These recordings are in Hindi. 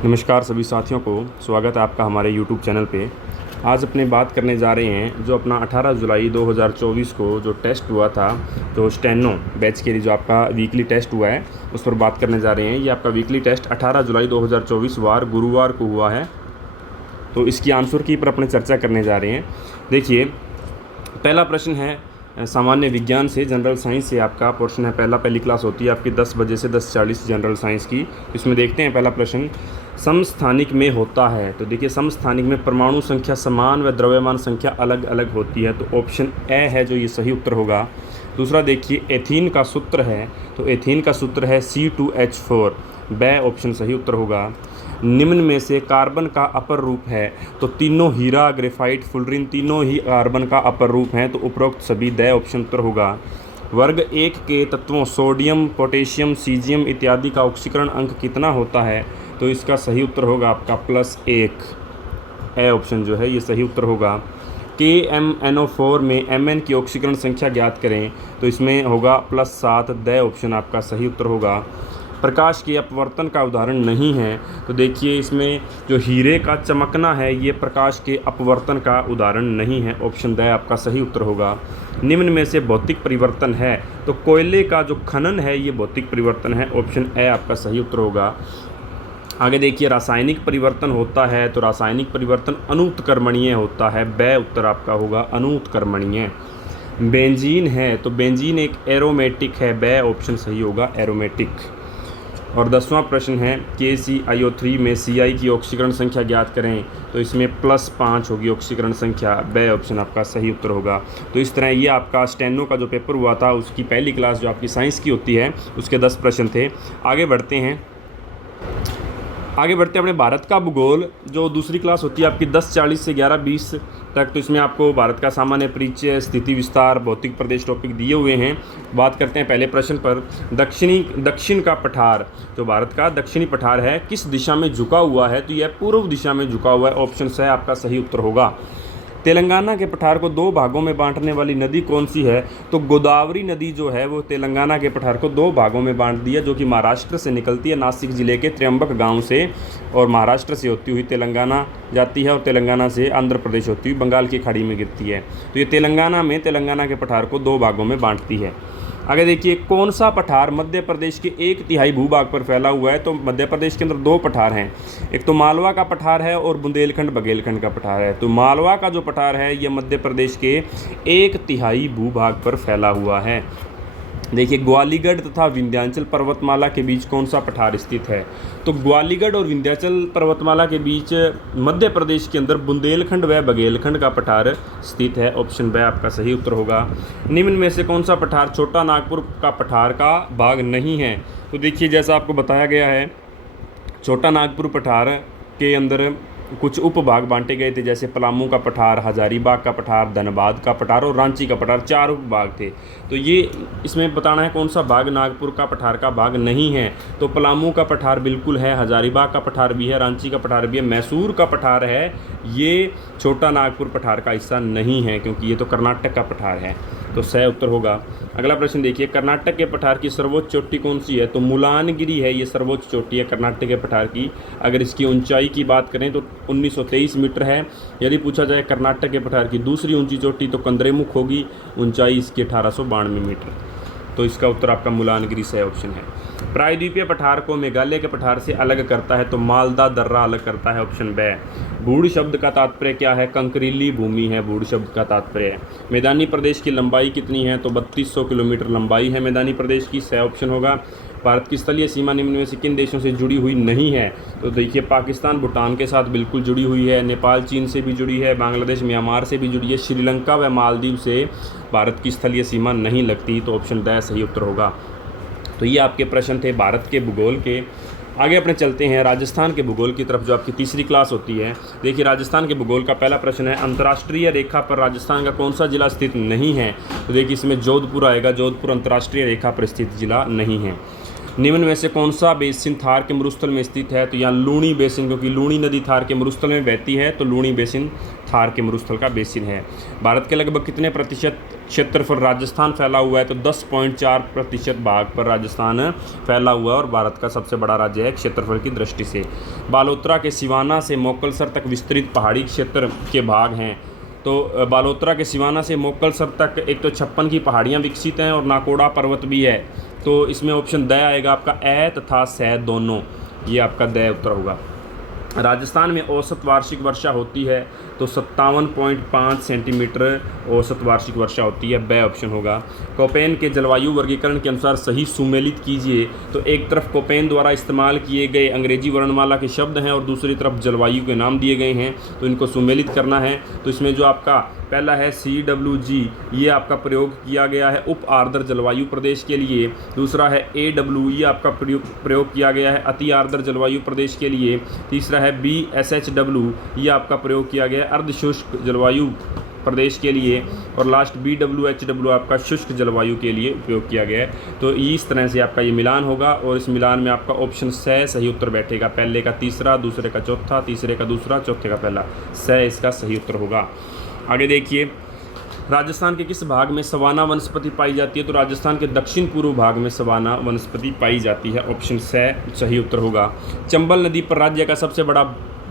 नमस्कार सभी साथियों को, स्वागत है आपका हमारे YouTube चैनल पे। आज अपने बात करने जा रहे हैं जो अपना 18 जुलाई 2024 को जो टेस्ट हुआ था, जो स्टेनो बैच के लिए जो आपका वीकली टेस्ट हुआ है उस पर बात करने जा रहे हैं। ये आपका वीकली टेस्ट 18 जुलाई 2024 वार गुरुवार को हुआ है, तो इसकी आंसर की पर अपने चर्चा करने जा रहे हैं। देखिए, पहला प्रश्न है सामान्य विज्ञान से, जनरल साइंस से आपका पोर्शन है। पहली क्लास होती है आपकी 10 बजे से 10:40 जनरल साइंस की। इसमें देखते हैं पहला प्रश्न, समस्थानिक में होता है। तो देखिए, समस्थानिक में परमाणु संख्या समान व द्रव्यमान संख्या अलग अलग होती है, तो ऑप्शन ए है जो ये सही उत्तर होगा। दूसरा देखिए, एथीन का सूत्र है, तो एथीन का सूत्र है C2H4, ब ऑप्शन सही उत्तर होगा। निम्न में से कार्बन का अपर रूप है, तो तीनों हीरा, ग्रेफाइट, फुलरिन तीनों ही कार्बन का अपर रूप हैं, तो उपरोक्त सभी द ऑप्शन उत्तर होगा। वर्ग 1 के तत्वों सोडियम, पोटेशियम, सीजियम इत्यादि का ऑक्सीकरण अंक कितना होता है, तो इसका सही उत्तर होगा आपका +1, ए ऑप्शन जो है ये सही उत्तर होगा। KMnO4 में Mn की ऑक्सीकरण संख्या ज्ञात करें, तो इसमें होगा +7, द ऑप्शन आपका सही उत्तर होगा। प्रकाश के अपवर्तन का उदाहरण नहीं है, तो देखिए इसमें जो हीरे का चमकना है ये प्रकाश के अपवर्तन का उदाहरण नहीं है, ऑप्शन द आपका सही उत्तर होगा। निम्न में से भौतिक परिवर्तन है, तो कोयले का जो खनन है ये भौतिक परिवर्तन है, ऑप्शन ए आपका सही उत्तर होगा। आगे देखिए, रासायनिक परिवर्तन होता है, तो रासायनिक परिवर्तन अनुत्क्रमणीय होता है, ब उत्तर आपका होगा अनुत्क्रमणीय। बेंजीन है, तो बेंजीन एक एरोमेटिक है, ब ऑप्शन सही होगा एरोमेटिक। और 10वां प्रश्न है, KClO3 में Ci की ऑक्सीकरण संख्या ज्ञात करें, तो इसमें +5 होगी ऑक्सीकरण संख्या, ब ऑप्शन आपका सही उत्तर होगा। तो इस तरह ये आपका स्टेनो का जो पेपर हुआ था उसकी पहली क्लास जो आपकी साइंस की होती है उसके 10 प्रश्न थे। आगे बढ़ते हैं अपने भारत का भूगोल जो दूसरी क्लास होती है आपकी 10:40 से 11:20 तक। तो इसमें आपको भारत का सामान्य परिचय, स्थिति विस्तार, भौतिक प्रदेश टॉपिक दिए हुए हैं। बात करते हैं पहले प्रश्न पर। दक्षिण का पठार, जो भारत का दक्षिणी पठार है, किस दिशा में झुका हुआ है, तो यह पूर्व दिशा में झुका हुआ है, ऑप्शन से आपका सही उत्तर होगा। तेलंगाना के पठार को 2 भागों में बांटने वाली नदी कौन सी है, तो गोदावरी नदी जो है वो तेलंगाना के पठार को 2 भागों में बांट दी है, जो कि महाराष्ट्र से निकलती है, नासिक ज़िले के त्र्यंबक गांव से, और महाराष्ट्र से होती हुई तेलंगाना जाती है, और तेलंगाना से आंध्र प्रदेश होती हुई बंगाल की खाड़ी में गिरती है। तो ये तेलंगाना के पठार को 2 भागों में बांटती है। आगे देखिए, कौन सा पठार मध्य प्रदेश के 1/3 भूभाग पर फैला हुआ है, तो मध्य प्रदेश के अंदर 2 पठार हैं, एक तो मालवा का पठार है और बुंदेलखंड बघेलखंड का पठार है। तो मालवा का जो पठार है ये मध्य प्रदेश के 1/3 भूभाग पर फैला हुआ है। देखिए, ग्वालिगढ़ तथा विंध्याचल पर्वतमाला के बीच कौन सा पठार स्थित है, तो ग्वालिगढ़ और विंध्याचल पर्वतमाला के बीच मध्य प्रदेश के अंदर बुंदेलखंड व बघेलखंड का पठार स्थित है, ऑप्शन ब आपका सही उत्तर होगा। निम्न में से कौन सा पठार छोटा नागपुर का पठार का भाग नहीं है, तो देखिए जैसा आपको बताया गया है, छोटा नागपुर पठार के अंदर कुछ उपभाग बांटे गए थे, जैसे पलामू का पठार, हजारीबाग का पठार, धनबाद का पठार और रांची का पठार, 4 उपभाग थे। तो ये इसमें बताना है कौन सा भाग नागपुर का पठार का भाग नहीं है, तो पलामू का पठार बिल्कुल है, हजारीबाग का पठार भी है, रांची का पठार भी है, मैसूर का पठार है, ये छोटा नागपुर पठार का हिस्सा नहीं है, क्योंकि ये तो कर्नाटक का पठार है, तो सही उत्तर होगा। अगला प्रश्न देखिए, कर्नाटक के पठार की सर्वोच्च चोटी कौन सी है, तो मुलानगिरी है, ये सर्वोच्च चोटी है कर्नाटक के पठार की। अगर इसकी ऊंचाई की बात करें तो 1923 मीटर है। यदि पूछा जाए कर्नाटक के पठार की दूसरी ऊंची चोटी, तो कंद्रेमुख होगी, ऊंचाई इसकी 1892 मीटर। तो इसका उत्तर आपका मुलानगिरी सही ऑप्शन है। प्रायद्वीपीय पठार को मेघालय के पठार से अलग करता है, तो मालदा दर्रा अलग करता है, ऑप्शन ब। भूड़ शब्द का तात्पर्य क्या है, कंकरीली भूमि है भूड़ शब्द का तात्पर्य। मैदानी प्रदेश की लंबाई कितनी है, तो 3200 किलोमीटर लंबाई है मैदानी प्रदेश की, सही ऑप्शन होगा। भारत की स्थलीय सीमा निम्न में से किन देशों से जुड़ी हुई नहीं है, तो देखिए पाकिस्तान भूटान के साथ बिल्कुल जुड़ी हुई है, नेपाल चीन से भी जुड़ी है, बांग्लादेश म्यांमार से भी जुड़ी है, श्रीलंका व मालदीव से भारत की स्थलीय सीमा नहीं लगती, तो ऑप्शन द सही उत्तर होगा। तो ये आपके प्रश्न थे भारत के भूगोल के। आगे अपने चलते हैं राजस्थान के भूगोल की तरफ, जो आपकी तीसरी क्लास होती है। देखिए, राजस्थान के भूगोल का पहला प्रश्न है, अंतर्राष्ट्रीय रेखा पर राजस्थान का कौन सा जिला स्थित नहीं है, तो देखिए इसमें जोधपुर आएगा, जोधपुर अंतर्राष्ट्रीय रेखा पर स्थित जिला नहीं है। निम्न में से कौन सा बेसिन थार के मरुस्थल में स्थित है, तो यहाँ लूणी बेसिन, क्योंकि लूणी नदी थार के मरुस्थल में बहती है, तो लूणी बेसिन थार के मरुस्थल का बेसिन है। भारत के लगभग कितने प्रतिशत क्षेत्रफल राजस्थान फैला हुआ है तो 10.4% भाग पर राजस्थान फैला हुआ है और भारत का सबसे बड़ा राज्य है क्षेत्रफल की दृष्टि से। बालोतरा के सिवाना से मोकलसर तक विस्तृत पहाड़ी क्षेत्र के भाग हैं। तो बालोतरा के सिवाना से मोकलसर तक एक तो 56 की पहाड़ियाँ विकसित हैं और नाकोड़ा पर्वत भी है। तो इसमें ऑप्शन द आएगा आपका, ए तथा से दोनों, ये आपका द उत्तर होगा। राजस्थान में औसत वार्षिक वर्षा होती है तो 57.5 सेंटीमीटर औसत वार्षिक वर्षा होती है, ब ऑप्शन होगा। कोपेन के जलवायु वर्गीकरण के अनुसार सही सुमेलित कीजिए। तो एक तरफ कोपेन द्वारा इस्तेमाल किए गए अंग्रेजी वर्णमाला के शब्द हैं और दूसरी तरफ जलवायु के नाम दिए गए हैं, तो इनको सुमेलित करना है। तो इसमें जो आपका पहला है CWG, ये आपका प्रयोग किया गया है उप आर्द्र जलवायु प्रदेश के लिए। दूसरा है AW, ये आपका प्रयोग किया गया है अति आर्द्र जलवायु प्रदेश के लिए। तीसरा है BSHW, ये आपका प्रयोग किया गया है अर्ध शुष्क जलवायु प्रदेश के लिए। और लास्ट BWHW आपका शुष्क जलवायु के लिए उपयोग किया गया है। तो इस तरह से आपका ये मिलान होगा और इस मिलान में आपका ऑप्शन से सही उत्तर बैठेगा। पहले का तीसरा, दूसरे का चौथा, तीसरे का दूसरा, चौथे का पहला, से इसका सही उत्तर होगा। आगे देखिए, राजस्थान के किस भाग में सवाना वनस्पति पाई जाती है? तो राजस्थान के दक्षिण पूर्व भाग में सवाना वनस्पति पाई जाती है, ऑप्शन से सही उत्तर होगा। चंबल नदी पर राज्य का सबसे बड़ा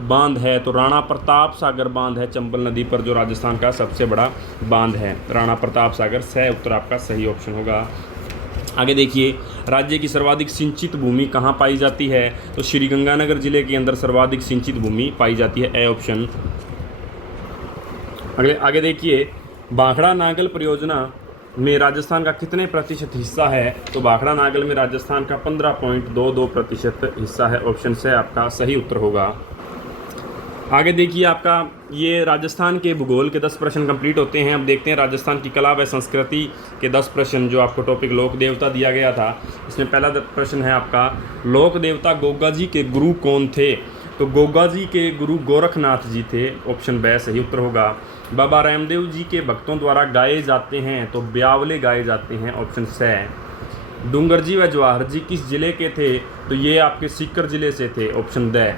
बांध है तो राणा प्रताप सागर बांध है चंबल नदी पर, जो राजस्थान का सबसे बड़ा बांध है राणा प्रताप सागर, से उत्तर आपका सही ऑप्शन होगा। आगे देखिए, राज्य की सर्वाधिक सिंचित भूमि कहाँ पाई जाती है? तो श्रीगंगानगर जिले के अंदर सर्वाधिक सिंचित भूमि पाई जाती है, ए ऑप्शन। आगे देखिए, भाखड़ा नागल परियोजना में राजस्थान का कितने प्रतिशत हिस्सा है? तो भाखड़ा नागल में राजस्थान का 15.22% हिस्सा है, ऑप्शन से आपका सही उत्तर होगा। आगे देखिए, आपका ये राजस्थान के भूगोल के 10 प्रश्न कंप्लीट होते हैं। अब देखते हैं राजस्थान की कला व संस्कृति के 10 प्रश्न, जो आपको टॉपिक लोक देवता दिया गया था। इसमें पहला प्रश्न है आपका, लोक देवता गोगा जी के गुरु कौन थे? तो गोगा जी के गुरु गोरखनाथ जी थे, ऑप्शन ब सही उत्तर होगा। बाबा रामदेव जी के भक्तों द्वारा गाए जाते हैं तो ब्यावले गाए जाते हैं, ऑप्शन से। डूंगर जी व जवाहर जी किस जिले के थे? तो ये आपके सीकर जिले से थे, ऑप्शन द।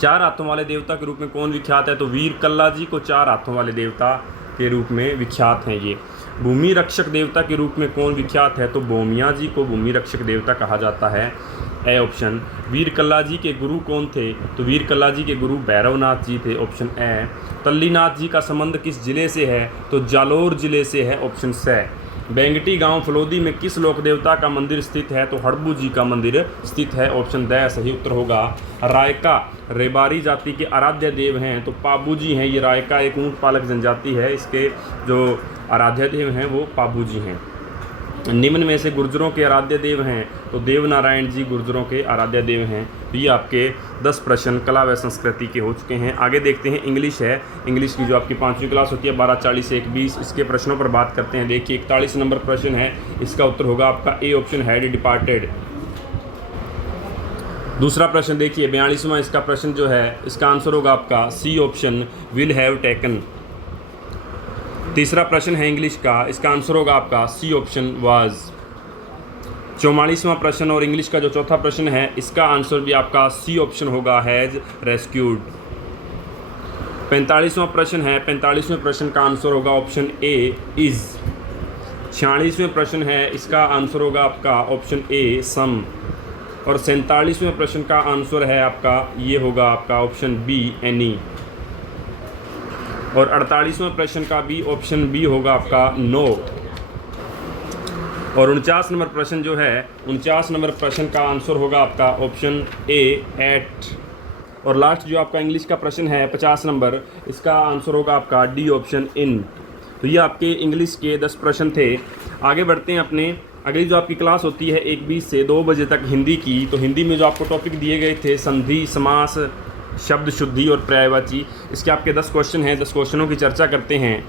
चार हाथों वाले देवता के रूप में कौन विख्यात है? तो वीर कल्ला जी को चार हाथों वाले देवता के रूप में विख्यात हैं ये। भूमि रक्षक देवता के रूप में कौन विख्यात है? तो भूमिया जी को भूमि रक्षक देवता कहा जाता है, ए ऑप्शन। वीर कल्ला जी के गुरु कौन थे? तो वीर कल्ला जी के गुरु भैरवनाथ जी थे, ऑप्शन ए। तल्लीनाथ जी का संबंध किस जिले से है? तो जालोर जिले से है, ऑप्शन से। बेंगटी गांव फलोदी में किस लोक देवता का मंदिर स्थित है? तो हड़बू जी का मंदिर स्थित है, ऑप्शन द सही उत्तर होगा। रायका रेबारी जाति के आराध्य देव हैं तो पाबू जी हैं। ये रायका एक ऊंट पालक जनजाति है, इसके जो आराध्य देव हैं वो पाबू जी हैं। निम्न में से गुर्जरों के आराध्य देव हैं तो देवनारायण जी गुर्जरों के आराध्य देव हैं। तो ये आपके 10 प्रश्न कला व संस्कृति के हो चुके हैं। आगे देखते हैं, इंग्लिश है। इंग्लिश की जो आपकी 5वीं क्लास होती है 12:40 से 1:20, इसके प्रश्नों पर बात करते हैं। देखिए, 41 नंबर प्रश्न है, इसका उत्तर होगा आपका ए ऑप्शन, हैड डिपार्टेड। दूसरा प्रश्न देखिए, 42वां इसका प्रश्न जो है, इसका आंसर होगा आपका C option, will have taken. तीसरा प्रश्न है इंग्लिश का, इसका आंसर होगा आपका सी ऑप्शन, वाज। 44वां प्रश्न और इंग्लिश का जो चौथा प्रश्न है, इसका आंसर भी आपका सी ऑप्शन होगा, हैज रेस्क्यूड। 45वां प्रश्न है, 45वें प्रश्न का आंसर होगा ऑप्शन ए, इज। 46वें प्रश्न है, इसका आंसर होगा आपका ऑप्शन ए, सम। और 47वें प्रश्न का आंसर है आपका, ये होगा आपका ऑप्शन बी, एनी। और 48वें प्रश्न का भी ऑप्शन बी होगा आपका, नो। और 49 नंबर प्रश्न जो है, 49 नंबर प्रश्न का आंसर होगा आपका ऑप्शन ए, एट। और लास्ट जो आपका इंग्लिश का प्रश्न है 50 नंबर, इसका आंसर होगा आपका डी ऑप्शन, इन। तो ये आपके इंग्लिश के 10 प्रश्न थे। आगे बढ़ते हैं अपने अगली जो आपकी क्लास होती है 1:20 से 2 बजे तक हिंदी की। तो हिंदी में जो आपको टॉपिक दिए गए थे, संधि, समास, शब्द शुद्धि और पर्यायवाची, इसके आपके 10 क्वेश्चन हैं। 10 क्वेश्चनों की चर्चा करते हैं।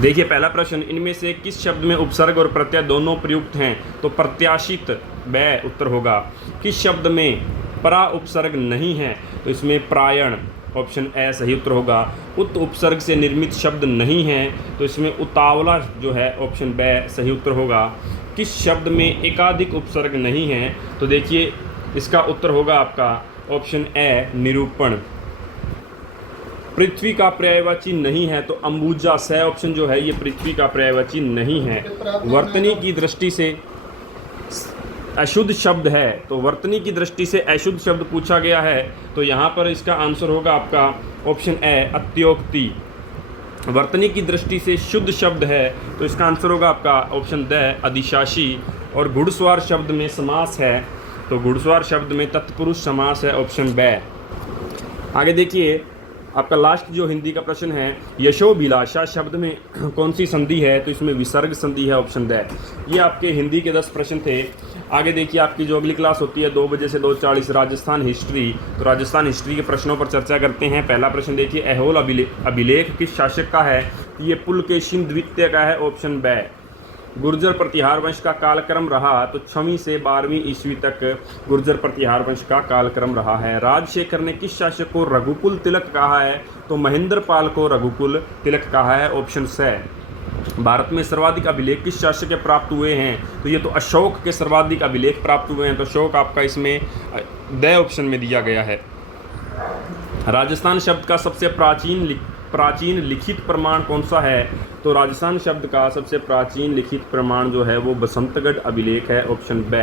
देखिए, पहला प्रश्न, इनमें से किस शब्द में उपसर्ग और प्रत्यय दोनों प्रयुक्त हैं? तो प्रत्याशित, ब उत्तर होगा। किस शब्द में परा उपसर्ग नहीं है? तो इसमें प्रायण, ऑप्शन ए सही उत्तर होगा। उत उपसर्ग से निर्मित शब्द नहीं है, तो इसमें उतावला जो है ऑप्शन ब सही उत्तर होगा। किस शब्द में एकाधिक उपसर्ग नहीं है? तो देखिए, इसका उत्तर होगा आपका ऑप्शन ए, निरूपण। पृथ्वी का पर्यायवाची नहीं है तो अंबुजा, स ऑप्शन जो है ये पृथ्वी का पर्यायवाची नहीं है। वर्तनी की दृष्टि से अशुद्ध शब्द है, तो वर्तनी की दृष्टि से अशुद्ध शब्द पूछा गया है, तो यहाँ पर इसका आंसर होगा आपका ऑप्शन ए अत्योक्ति। वर्तनी की दृष्टि से शुद्ध शब्द है, तो इसका आंसर होगा आपका ऑप्शन द अधिशासी। और घुड़सवार शब्द में समास है, तो घुड़सवार शब्द में तत्पुरुष समास है, ऑप्शन ब। आगे देखिए आपका लास्ट जो हिंदी का प्रश्न है, यशोभिलाषा शब्द में कौन सी संधि है, तो इसमें विसर्ग संधि है, ऑप्शन द। ये आपके हिंदी के 10 प्रश्न थे। आगे देखिए आपकी जो अगली क्लास होती है 2 बजे से 2:40 राजस्थान हिस्ट्री, तो राजस्थान हिस्ट्री के प्रश्नों पर चर्चा करते हैं। पहला प्रश्न देखिए, ऐहोल अभिलेख किस शासक का है, तो ये पुलकेशिन द्वितीय का है, ऑप्शन ब। गुर्जर प्रतिहार वंश का कालक्रम रहा, तो 6वीं से 12वीं ईस्वी तक गुर्जर प्रतिहार वंश का कालक्रम रहा है। राजशेखर ने किस शासक को रघुकुल तिलक कहा है, तो महेंद्र पाल को रघुकुल तिलक कहा है, ऑप्शन स। भारत में सर्वाधिक अभिलेख किस शासक के प्राप्त हुए हैं, तो ये तो अशोक के सर्वाधिक अभिलेख प्राप्त हुए हैं, तो अशोक आपका इसमें द ऑप्शन में दिया गया है। राजस्थान शब्द का सबसे प्राचीन लिखित प्रमाण कौन सा है, तो राजस्थान शब्द का सबसे प्राचीन लिखित प्रमाण जो है वो बसंतगढ़ अभिलेख है, ऑप्शन ब।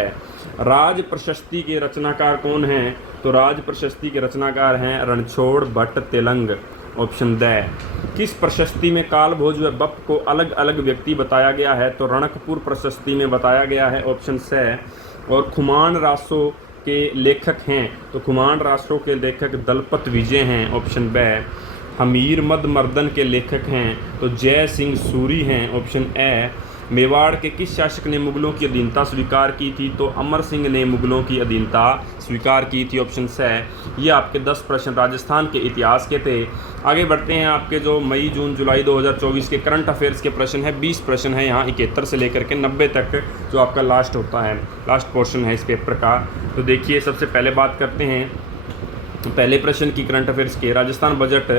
राज प्रशस्ति के रचनाकार कौन हैं, तो राज प्रशस्ति के रचनाकार हैं रणछोड़ भट्ट तेलंग, ऑप्शन द। किस प्रशस्ति में काल भोज व बप को अलग अलग व्यक्ति बताया गया है, तो रणकपुर प्रशस्ति में बताया गया है, ऑप्शन स। और खुमान रासों के लेखक हैं, तो खुमान रासों के लेखक दलपत विजय हैं, ऑप्शन ब। हमीर मद मर्दन के लेखक हैं, तो जय सिंह सूरी हैं, ऑप्शन ए। मेवाड़ के किस शासक ने मुगलों की अधीनता स्वीकार की थी, तो अमर सिंह ने मुगलों की अधीनता स्वीकार की थी, ऑप्शन स। ये आपके 10 प्रश्न राजस्थान के इतिहास के थे। आगे बढ़ते हैं आपके जो मई जून जुलाई 2024 के करंट अफेयर्स के प्रश्न है। 20 प्रश्न है यहाँ 71 से लेकर के 90 तक जो आपका लास्ट होता है, लास्ट पोर्शन है इस पेपर का। तो देखिए सबसे पहले बात करते हैं पहले प्रश्न की करंट अफेयर्स के। राजस्थान बजट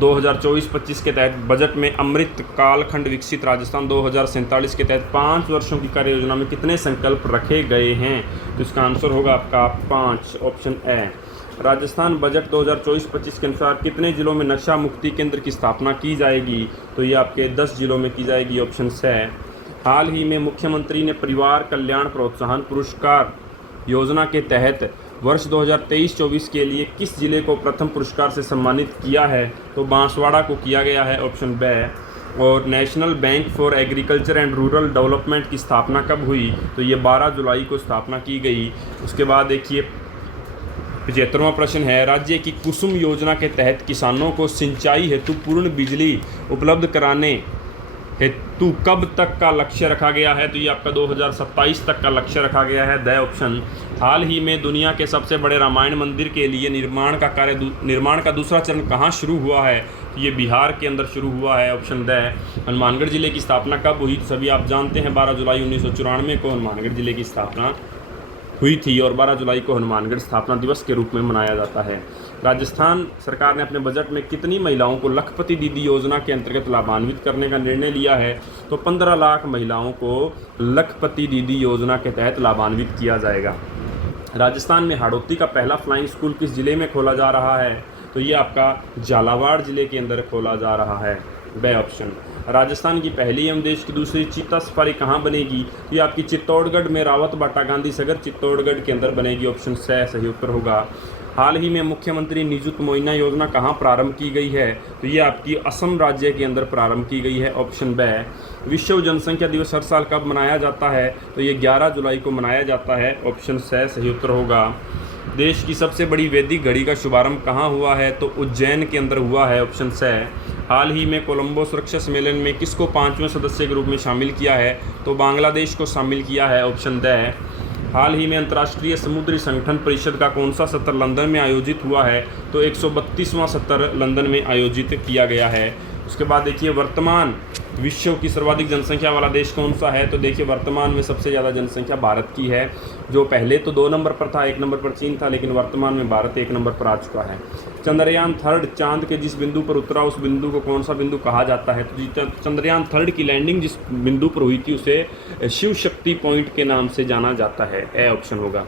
2024-25 के तहत बजट में अमृत कालखंड विकसित राजस्थान 2047 के तहत 5 वर्षों की कार्य योजना में कितने संकल्प रखे गए हैं, तो इसका आंसर होगा आपका 5, ऑप्शन ए। राजस्थान बजट 2024-25 के अनुसार कितने जिलों में नशा मुक्ति केंद्र की स्थापना की जाएगी, तो ये आपके 10 जिलों में की जाएगी, ऑप्शन स। हाल ही में मुख्यमंत्री ने परिवार कल्याण प्रोत्साहन पुरस्कार योजना के तहत वर्ष 2023-24 के लिए किस जिले को प्रथम पुरस्कार से सम्मानित किया है, तो बांसवाड़ा को किया गया है, ऑप्शन ब। और national bank for agriculture and rural development की स्थापना कब हुई, तो ये 12 जुलाई को स्थापना की गई। उसके बाद देखिए 75वां प्रश्न है, राज्य की कुसुम योजना के तहत किसानों को सिंचाई हेतु पूर्ण बिजली उपलब्ध कराने हेतु कब तक का लक्ष्य रखा गया है, तो ये आपका 2027 तक का लक्ष्य रखा गया है, द ऑप्शन। हाल ही में दुनिया के सबसे बड़े रामायण मंदिर के लिए निर्माण का दूसरा चरण कहाँ शुरू हुआ है, तो ये बिहार के अंदर शुरू हुआ है, ऑप्शन द। हनुमानगढ़ जिले की स्थापना कब हुई, तो सभी आप जानते हैं 12 जुलाई 1994 को हनुमानगढ़ जिले की स्थापना हुई थी और 12 जुलाई को हनुमानगढ़ स्थापना दिवस के रूप में मनाया जाता है। राजस्थान सरकार ने अपने बजट में कितनी महिलाओं को लखपति दीदी योजना के अंतर्गत लाभान्वित करने का निर्णय लिया है, तो 15 लाख महिलाओं को लखपति दीदी योजना के तहत लाभान्वित किया जाएगा। राजस्थान में हाड़ौती का पहला फ्लाइंग स्कूल किस जिले में खोला जा रहा है, तो ये आपका झालावाड़ जिले के अंदर खोला जा रहा है, ब ऑप्शन। राजस्थान की पहली एवं देश की दूसरी चीता सफारी कहाँ बनेगी, तो ये आपकी चित्तौड़गढ़ में रावत बाटा गांधी सगर चित्तौड़गढ़ के अंदर बनेगी, ऑप्शन स सही उत्तर होगा। हाल ही में मुख्यमंत्री निजुत मोइना योजना कहाँ प्रारंभ की गई है, तो ये आपकी असम राज्य के अंदर प्रारंभ की गई है, ऑप्शन ब। विश्व जनसंख्या दिवस हर साल कब मनाया जाता है, तो ये 11 जुलाई को मनाया जाता है, ऑप्शन स सही उत्तर होगा। देश की सबसे बड़ी वैदिक घड़ी का शुभारंभ कहाँ हुआ है, तो उज्जैन के अंदर हुआ है, ऑप्शन स। हाल ही में कोलंबो सुरक्षा सम्मेलन में किसको 5वें सदस्य के रूप में शामिल किया है, तो बांग्लादेश को शामिल किया है, ऑप्शन द। हाल ही में अंतर्राष्ट्रीय समुद्री संगठन परिषद का कौन सा सत्र लंदन में आयोजित हुआ है, तो 132वां सत्र लंदन में आयोजित किया गया है। उसके बाद देखिए वर्तमान विश्व की सर्वाधिक जनसंख्या वाला देश कौन सा है, तो देखिए वर्तमान में सबसे ज़्यादा जनसंख्या भारत की है, जो पहले तो 2 नंबर पर था, 1 नंबर पर चीन था, लेकिन वर्तमान में भारत 1 नंबर पर आ चुका है। चंद्रयान 3 चांद के जिस बिंदु पर उतरा उस बिंदु को कौन सा बिंदु कहा जाता है, तो चंद्रयान 3 की लैंडिंग जिस बिंदु पर हुई थी उसे शिव शक्ति पॉइंट के नाम से जाना जाता है, ए ऑप्शन होगा।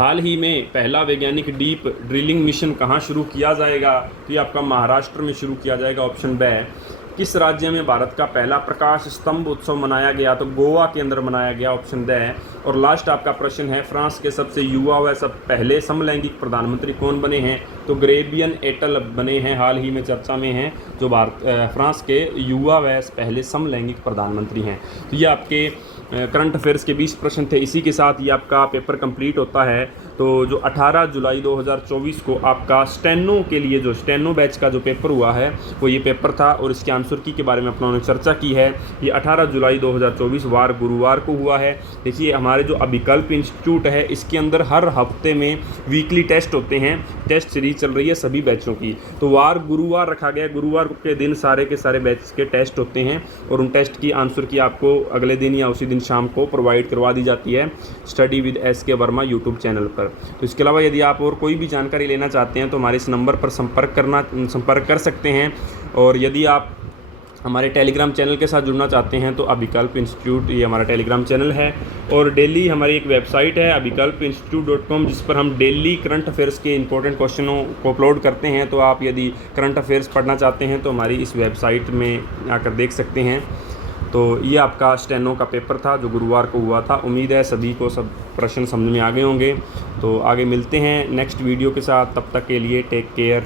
हाल ही में पहला वैज्ञानिक डीप ड्रिलिंग मिशन कहाँ शुरू किया जाएगा? तो ये आपका महाराष्ट्र में शुरू किया जाएगा, ऑप्शन ब है। किस राज्य में भारत का पहला प्रकाश स्तंभ उत्सव मनाया गया? तो गोवा के अंदर मनाया गया, ऑप्शन द है। और लास्ट आपका प्रश्न है, फ्रांस के सबसे युवा व सब पहले समलैंगिक प्रधानमंत्री कौन बने हैं? तो ग्रेबियन एटल बने हैं, हाल ही में चर्चा में हैं, जो फ्रांस के युवा व पहले समलैंगिक प्रधानमंत्री हैं। तो ये आपके करंट अफेयर्स के 20 प्रश्न थे। इसी के साथ ये आपका पेपर कंप्लीट होता है। तो जो 18 जुलाई 2024 को आपका स्टेनो के लिए, जो स्टेनो बैच का जो पेपर हुआ है वो ये पेपर था, और इसके आंसर की के बारे में अपनों ने चर्चा की है। ये 18 जुलाई 2024 वार गुरुवार को हुआ है। देखिए हमारे जो अभिकल्प इंस्टीट्यूट है इसके अंदर हर हफ्ते में वीकली टेस्ट होते हैं, टेस्ट सीरीज चल रही है सभी बैचों की। तो वार गुरुवार रखा गया, गुरुवार के दिन सारे के सारे बैच के टेस्ट होते हैं, और उन टेस्ट की आंसर की आपको अगले दिन या उसी दिन शाम को प्रोवाइड करवा दी जाती है study with SK Verma YouTube channel पर। तो इसके अलावा यदि आप और कोई भी जानकारी लेना चाहते हैं तो हमारे इस नंबर पर संपर्क कर सकते हैं। और यदि आप हमारे टेलीग्राम चैनल के साथ जुड़ना चाहते हैं तो अभिकल्प इंस्टीट्यूट, ये हमारा टेलीग्राम चैनल है। और डेली हमारी एक वेबसाइट है abhikalpinstitute.com, जिस पर हम डेली करंट अफेयर्स के इंपॉर्टेंट क्वेश्चनों को अपलोड करते हैं। तो आप यदि करंट अफेयर्स पढ़ना चाहते हैं तो हमारी इस वेबसाइट में आकर देख सकते हैं। तो ये आपका स्टेनो का पेपर था जो गुरुवार को हुआ था। उम्मीद है सभी को सब प्रश्न समझ में आ गए होंगे। तो आगे मिलते हैं नेक्स्ट वीडियो के साथ, तब तक के लिए टेक केयर।